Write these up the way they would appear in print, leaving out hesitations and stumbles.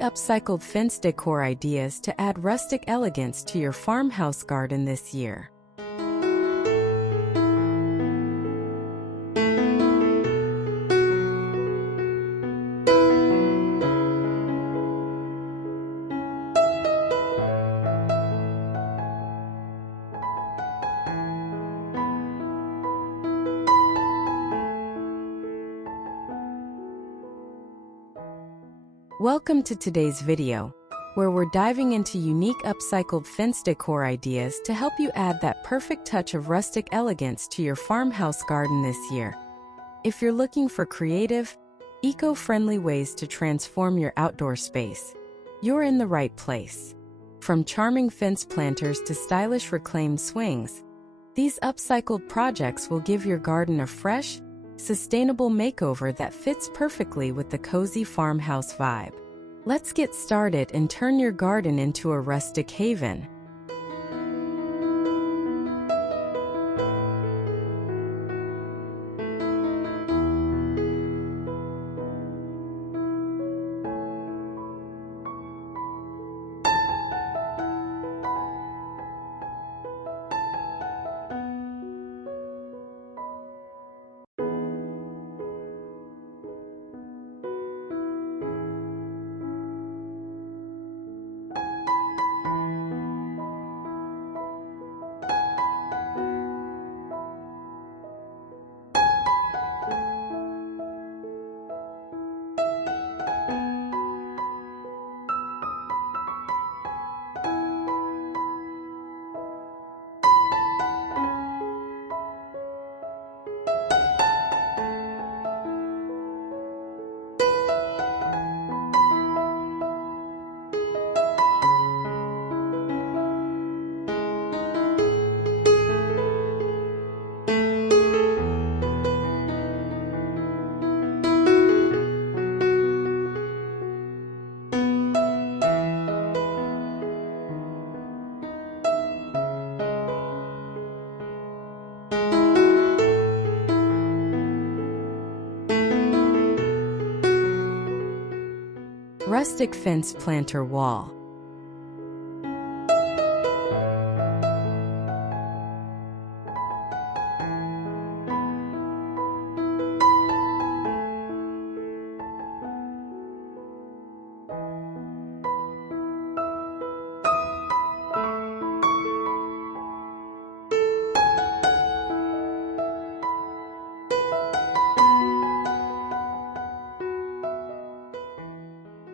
upcycled fence decor ideas to add rustic elegance to your farmhouse garden this year. Welcome to today's video, where we're diving into unique upcycled fence decor ideas to help you add that perfect touch of rustic elegance to your farmhouse garden this year. If you're looking for creative, eco-friendly ways to transform your outdoor space, you're in the right place. From charming fence planters to stylish reclaimed swings, these upcycled projects will give your garden a fresh, sustainable makeover that fits perfectly with the cozy farmhouse vibe. Let's get started and turn your garden into a rustic haven. Rustic fence planter wall.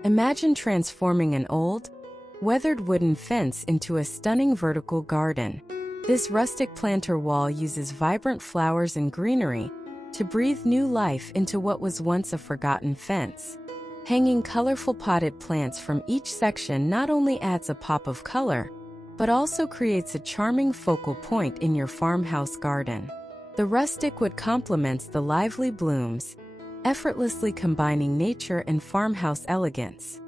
Imagine transforming an old, weathered wooden fence into a stunning vertical garden. This rustic planter wall uses vibrant flowers and greenery to breathe new life into what was once a forgotten fence. Hanging colorful potted plants from each section not only adds a pop of color, but also creates a charming focal point in your farmhouse garden. The rustic wood complements the lively blooms, effortlessly combining nature and farmhouse elegance.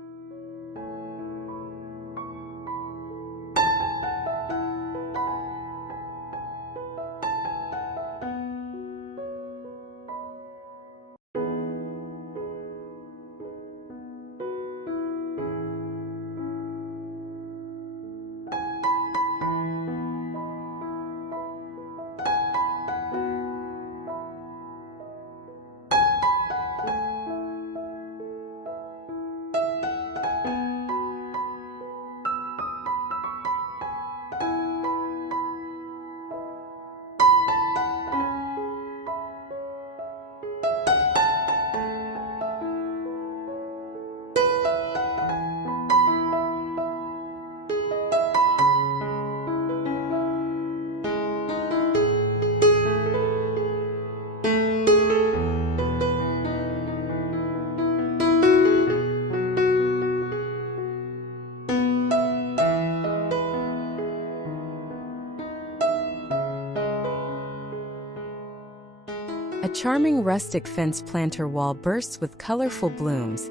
A charming rustic fence planter wall bursts with colorful blooms,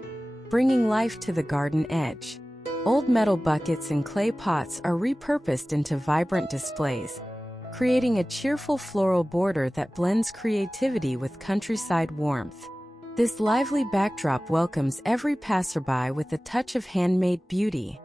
bringing life to the garden edge. Old metal buckets and clay pots are repurposed into vibrant displays, creating a cheerful floral border that blends creativity with countryside warmth. This lively backdrop welcomes every passerby with a touch of handmade beauty.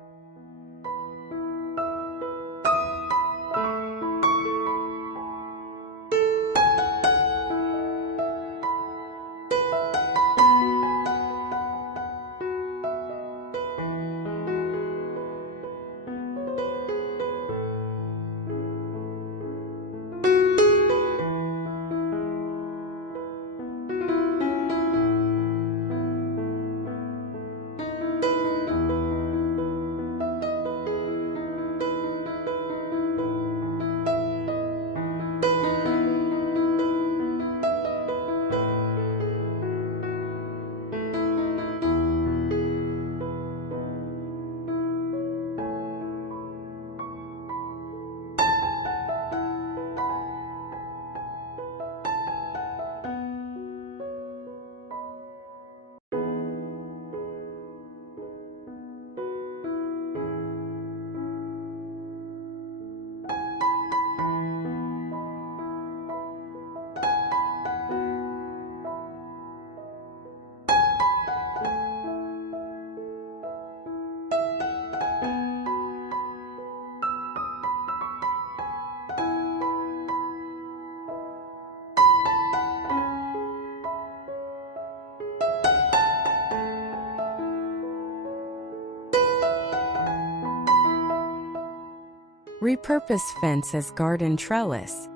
Repurposed fence as garden trellis.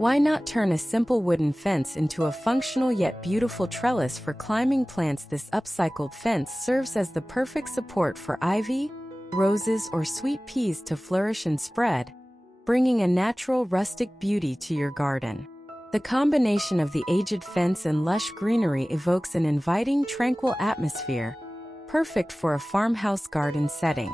Why not turn a simple wooden fence into a functional yet beautiful trellis for climbing plants? This upcycled fence serves as the perfect support for ivy, roses, or sweet peas to flourish and spread, bringing a natural rustic beauty to your garden. The combination of the aged fence and lush greenery evokes an inviting, tranquil atmosphere, perfect for a farmhouse garden setting.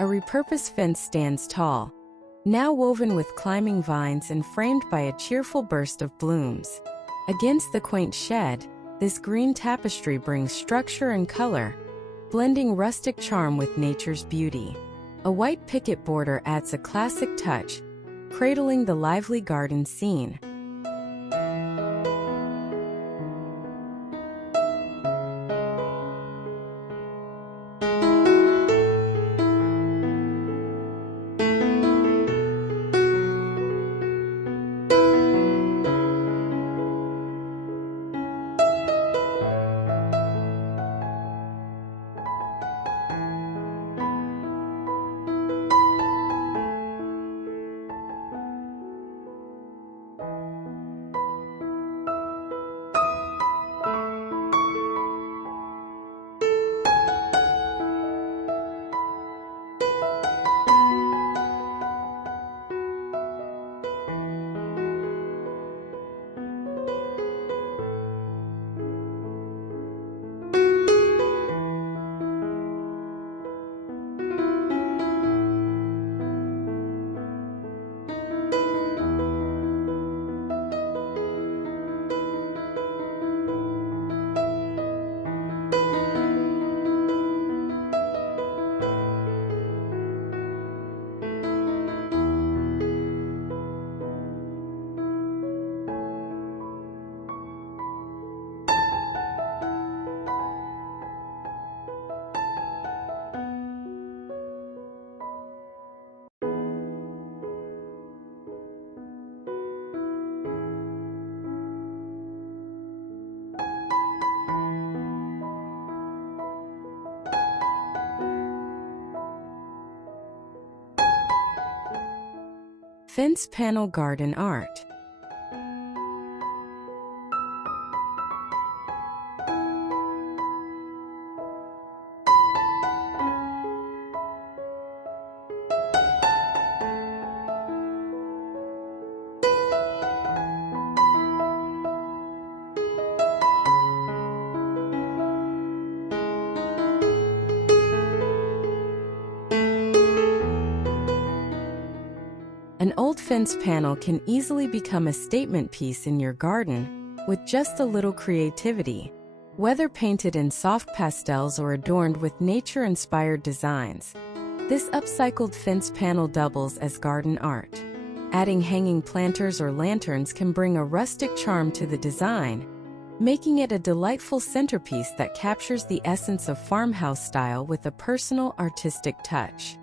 A repurposed fence stands tall, now woven with climbing vines and framed by a cheerful burst of blooms. Against the quaint shed, this green tapestry brings structure and color, blending rustic charm with nature's beauty. A white picket border adds a classic touch, cradling the lively garden scene. Fence panel garden art. An old fence panel can easily become a statement piece in your garden with just a little creativity. Whether painted in soft pastels or adorned with nature-inspired designs, this upcycled fence panel doubles as garden art. Adding hanging planters or lanterns can bring a rustic charm to the design, making it a delightful centerpiece that captures the essence of farmhouse style with a personal artistic touch.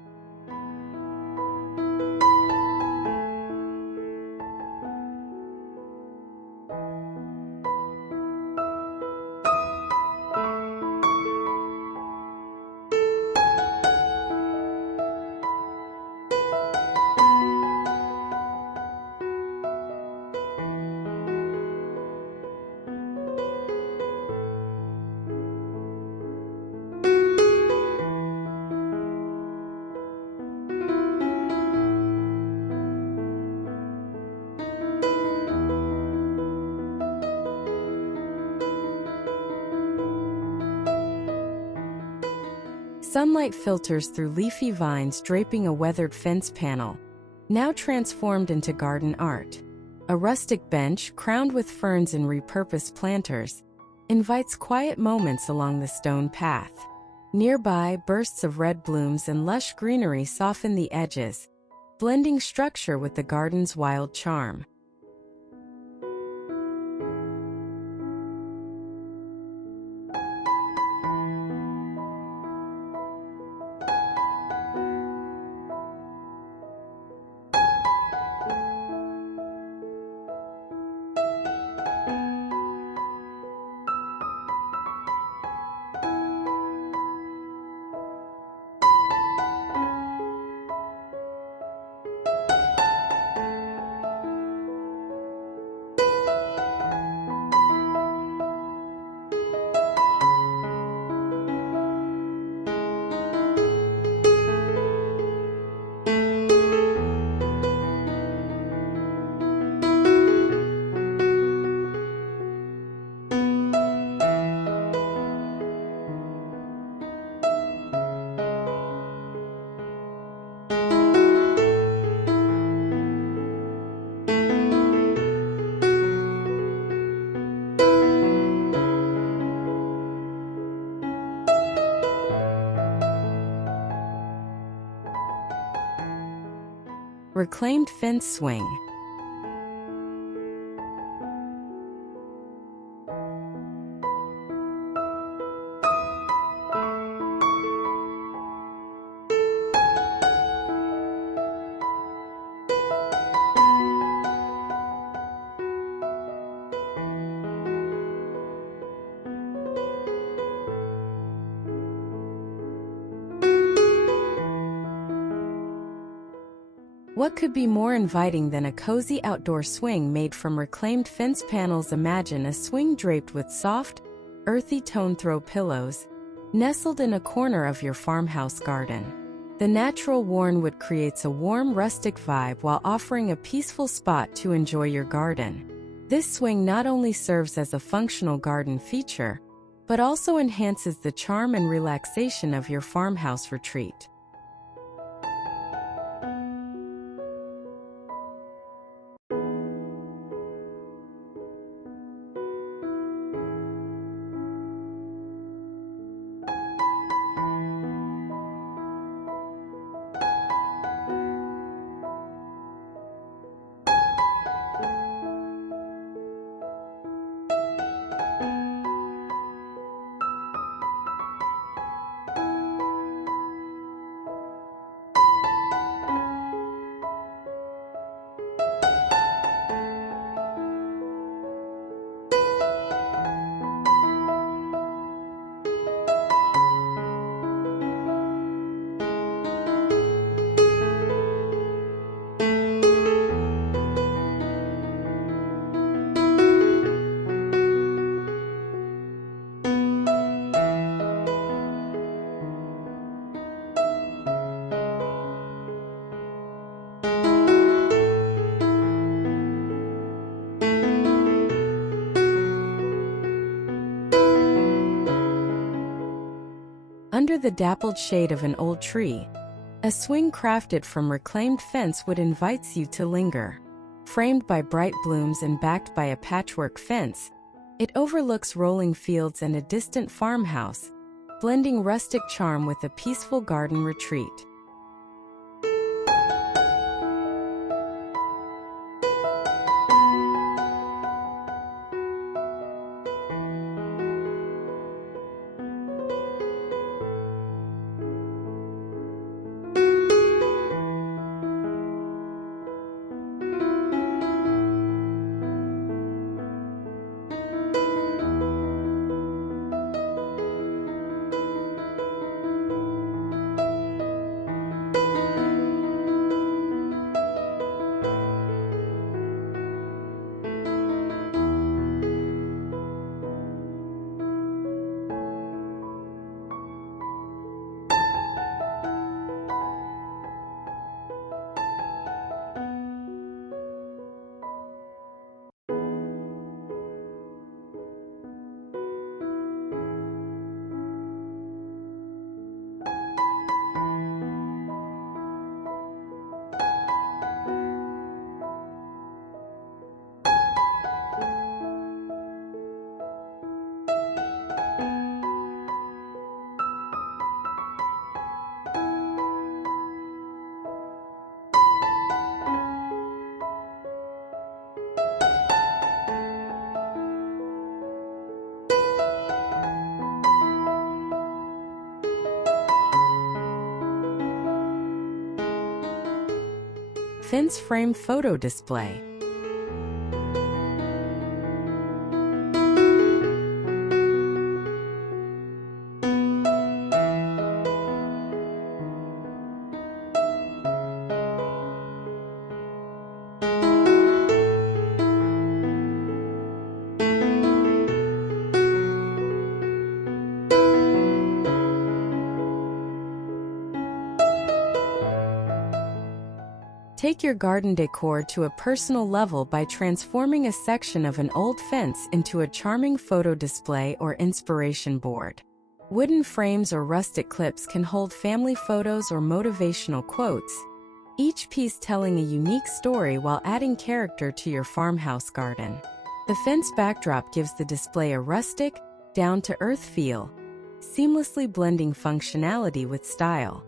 Sunlight filters through leafy vines draping a weathered fence panel, now transformed into garden art. A rustic bench, crowned with ferns and repurposed planters, invites quiet moments along the stone path. Nearby, bursts of red blooms and lush greenery soften the edges, blending structure with the garden's wild charm. Reclaimed fence swing. What could be more inviting than a cozy outdoor swing made from reclaimed fence panels? Imagine a swing draped with soft, earthy tone throw pillows, nestled in a corner of your farmhouse garden. The natural wormwood creates a warm, rustic vibe while offering a peaceful spot to enjoy your garden. This swing not only serves as a functional garden feature, but also enhances the charm and relaxation of your farmhouse retreat. Under the dappled shade of an old tree, a swing crafted from reclaimed fence wood invites you to linger. Framed by bright blooms and backed by a patchwork fence, it overlooks rolling fields and a distant farmhouse, blending rustic charm with a peaceful garden retreat. Fence frame photo display. Take your garden decor to a personal level by transforming a section of an old fence into a charming photo display or inspiration board. Wooden frames or rustic clips can hold family photos or motivational quotes, each piece telling a unique story while adding character to your farmhouse garden. The fence backdrop gives the display a rustic, down-to-earth feel, seamlessly blending functionality with style.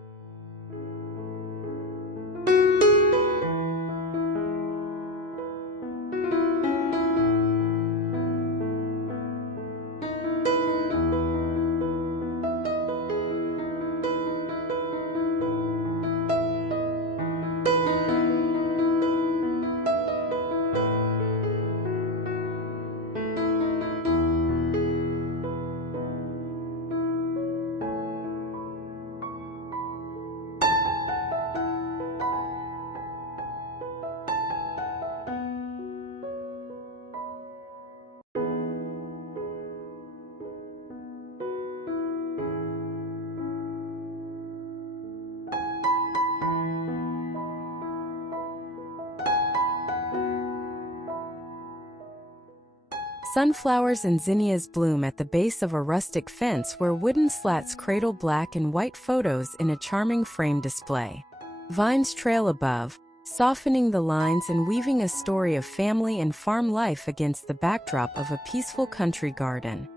Sunflowers and zinnias bloom at the base of a rustic fence where wooden slats cradle black and white photos in a charming frame display. Vines trail above, softening the lines and weaving a story of family and farm life against the backdrop of a peaceful country garden.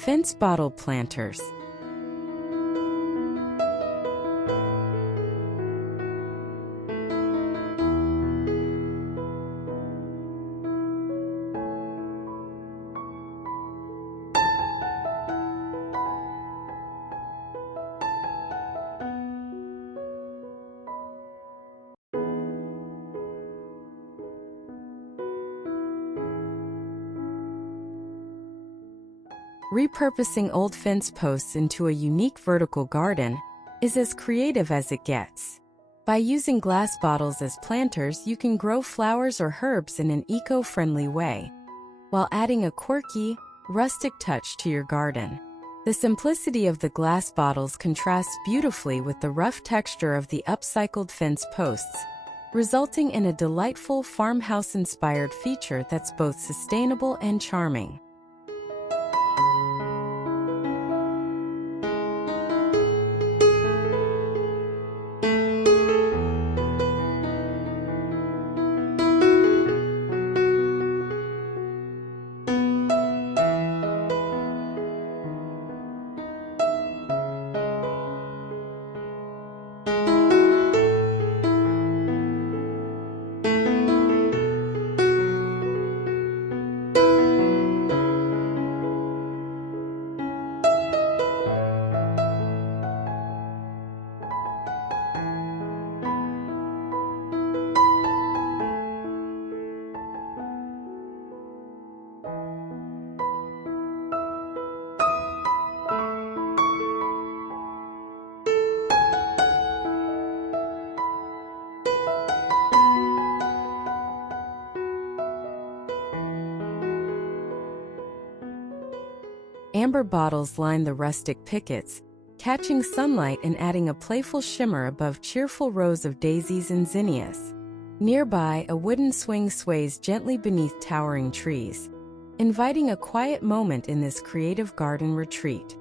Fence bottle planters. Repurposing old fence posts into a unique vertical garden is as creative as it gets. By using glass bottles as planters, you can grow flowers or herbs in an eco-friendly way, while adding a quirky, rustic touch to your garden. The simplicity of the glass bottles contrasts beautifully with the rough texture of the upcycled fence posts, resulting in a delightful farmhouse-inspired feature that's both sustainable and charming. Amber bottles line the rustic pickets, catching sunlight and adding a playful shimmer above cheerful rows of daisies and zinnias. Nearby, a wooden swing sways gently beneath towering trees, inviting a quiet moment in this creative garden retreat.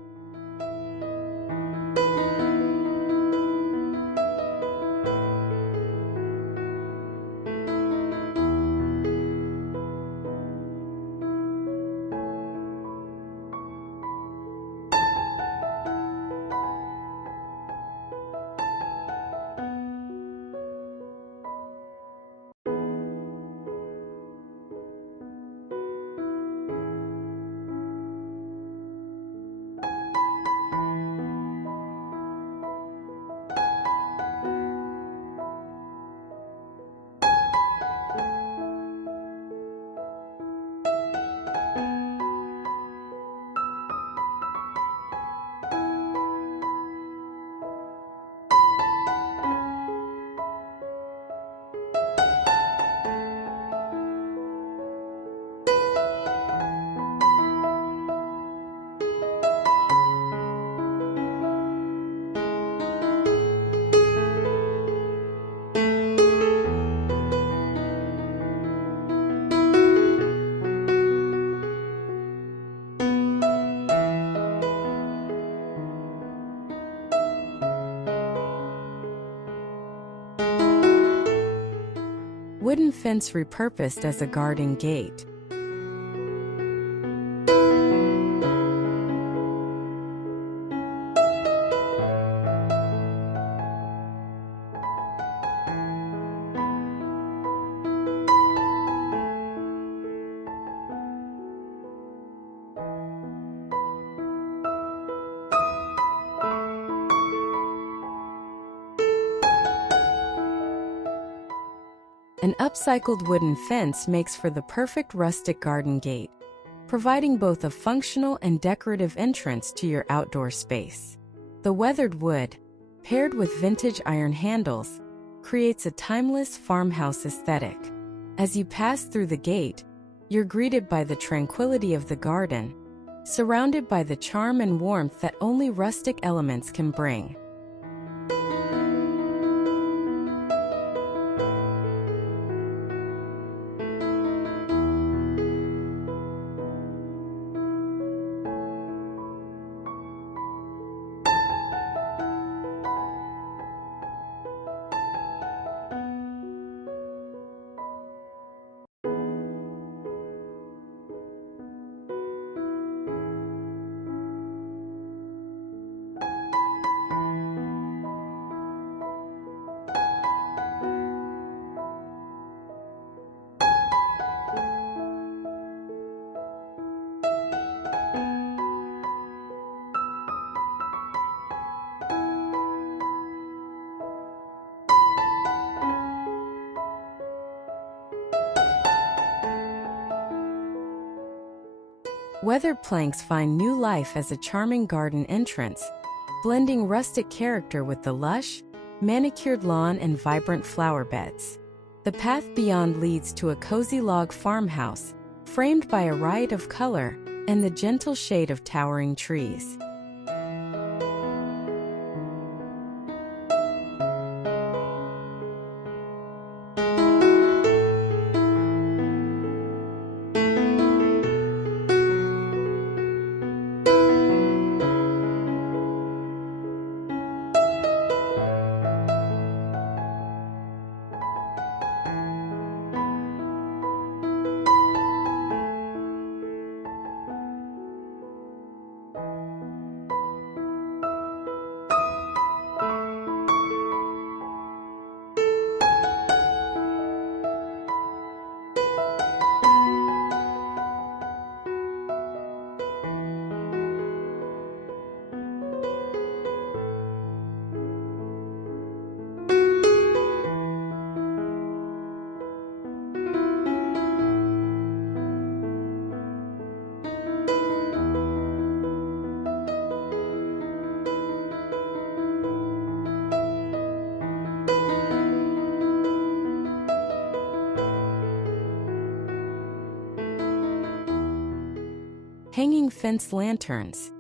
Wooden fence repurposed as a garden gate. An upcycled wooden fence makes for the perfect rustic garden gate, providing both a functional and decorative entrance to your outdoor space. The weathered wood, paired with vintage iron handles, creates a timeless farmhouse aesthetic. As you pass through the gate, you're greeted by the tranquility of the garden, surrounded by the charm and warmth that only rustic elements can bring. Weathered planks find new life as a charming garden entrance, blending rustic character with the lush, manicured lawn and vibrant flower beds. The path beyond leads to a cozy log farmhouse, framed by a riot of color and the gentle shade of towering trees. Hanging fence lanterns.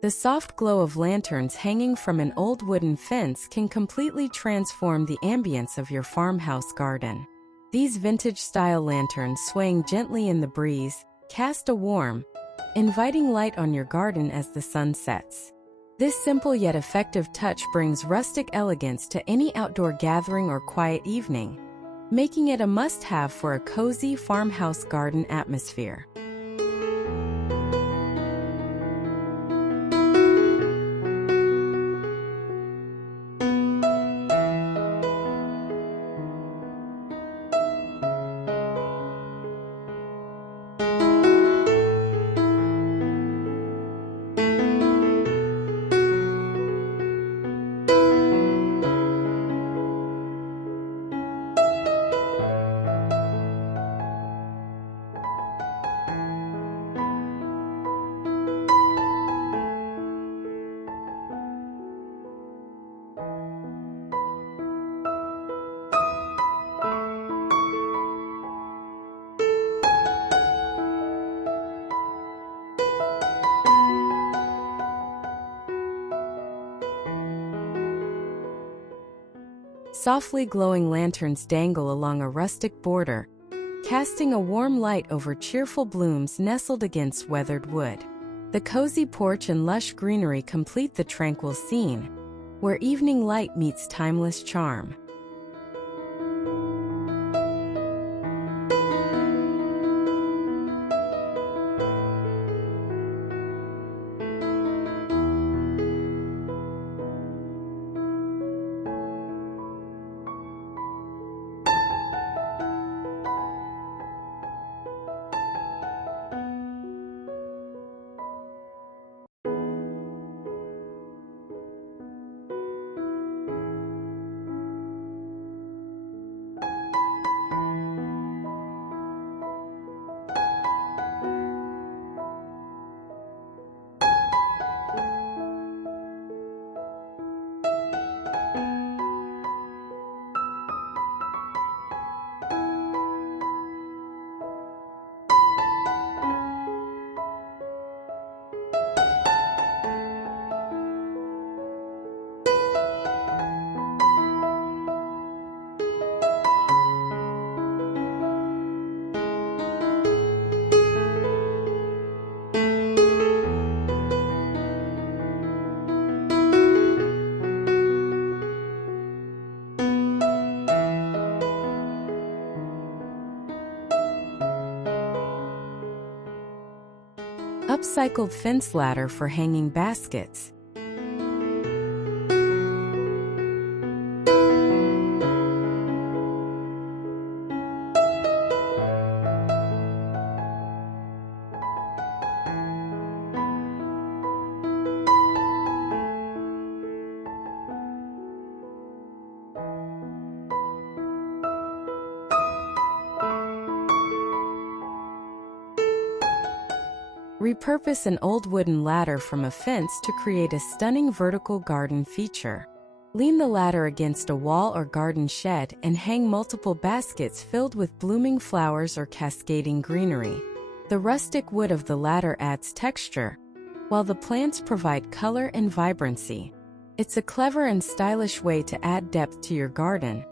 The soft glow of lanterns hanging from an old wooden fence can completely transform the ambience of your farmhouse garden. These vintage-style lanterns swaying gently in the breeze cast a warm, inviting light on your garden as the sun sets. This simple yet effective touch brings rustic elegance to any outdoor gathering or quiet evening, making it a must-have for a cozy farmhouse garden atmosphere. Softly glowing lanterns dangle along a rustic border, casting a warm light over cheerful blooms nestled against weathered wood. The cozy porch and lush greenery complete the tranquil scene, where evening light meets timeless charm. upcycled fence ladder for hanging baskets. Repurpose an old wooden ladder from a fence to create a stunning vertical garden feature. Lean the ladder against a wall or garden shed and hang multiple baskets filled with blooming flowers or cascading greenery. The rustic wood of the ladder adds texture, while the plants provide color and vibrancy. It's a clever and stylish way to add depth to your garden,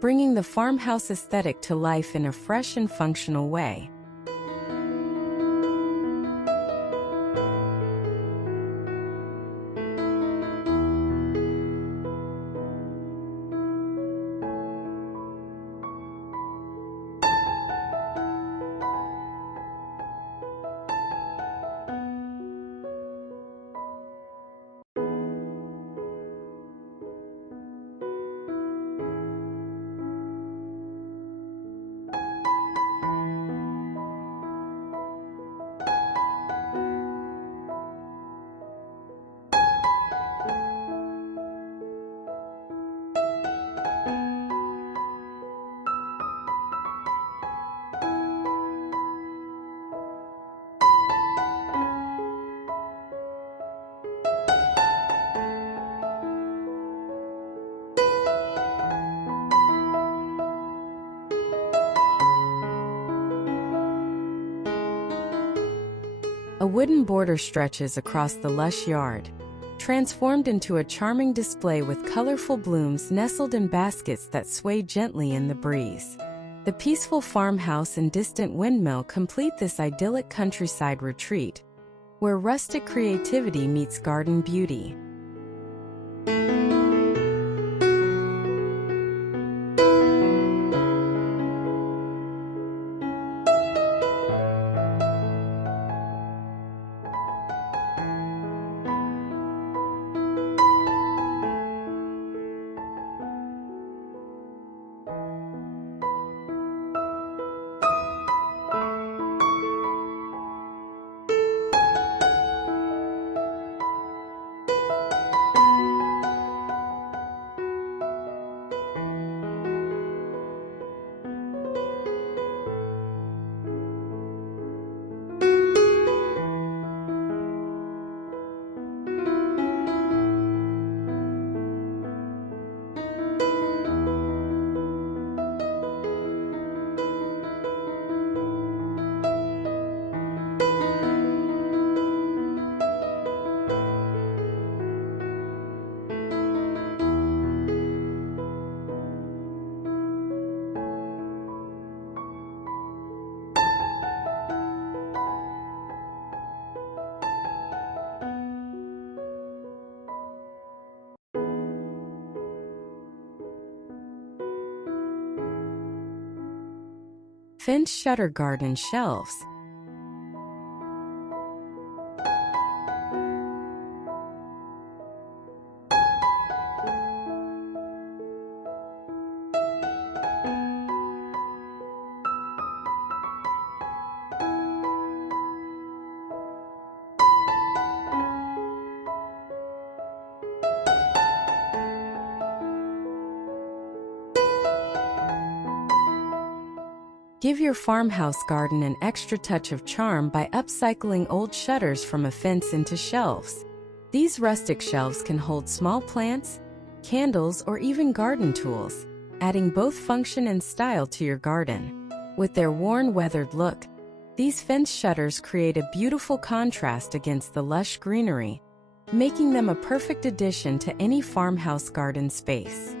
bringing the farmhouse aesthetic to life in a fresh and functional way. A wooden border stretches across the lush yard, transformed into a charming display with colorful blooms nestled in baskets that sway gently in the breeze. The peaceful farmhouse and distant windmill complete this idyllic countryside retreat, where rustic creativity meets garden beauty. Fence shutter garden shelves. Give your farmhouse garden an extra touch of charm by upcycling old shutters from a fence into shelves. These rustic shelves can hold small plants, candles, or even garden tools, adding both function and style to your garden. With their worn, weathered look, these fence shutters create a beautiful contrast against the lush greenery, making them a perfect addition to any farmhouse garden space.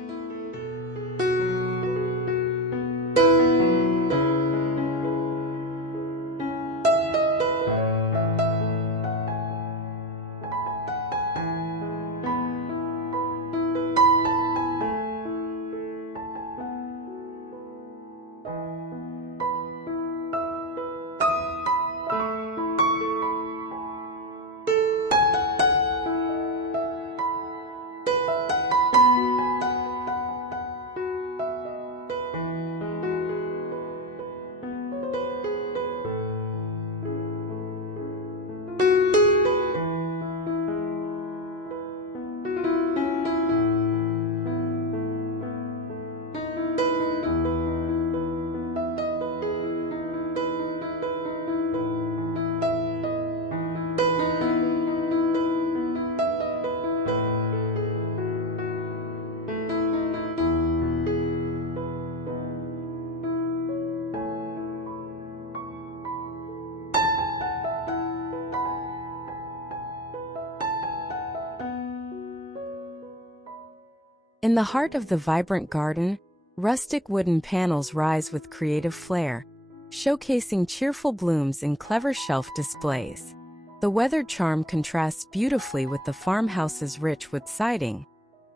In the heart of the vibrant garden, rustic wooden panels rise with creative flair, showcasing cheerful blooms in clever shelf displays. The weathered charm contrasts beautifully with the farmhouse's rich wood siding,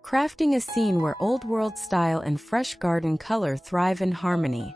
crafting a scene where old-world style and fresh garden color thrive in harmony.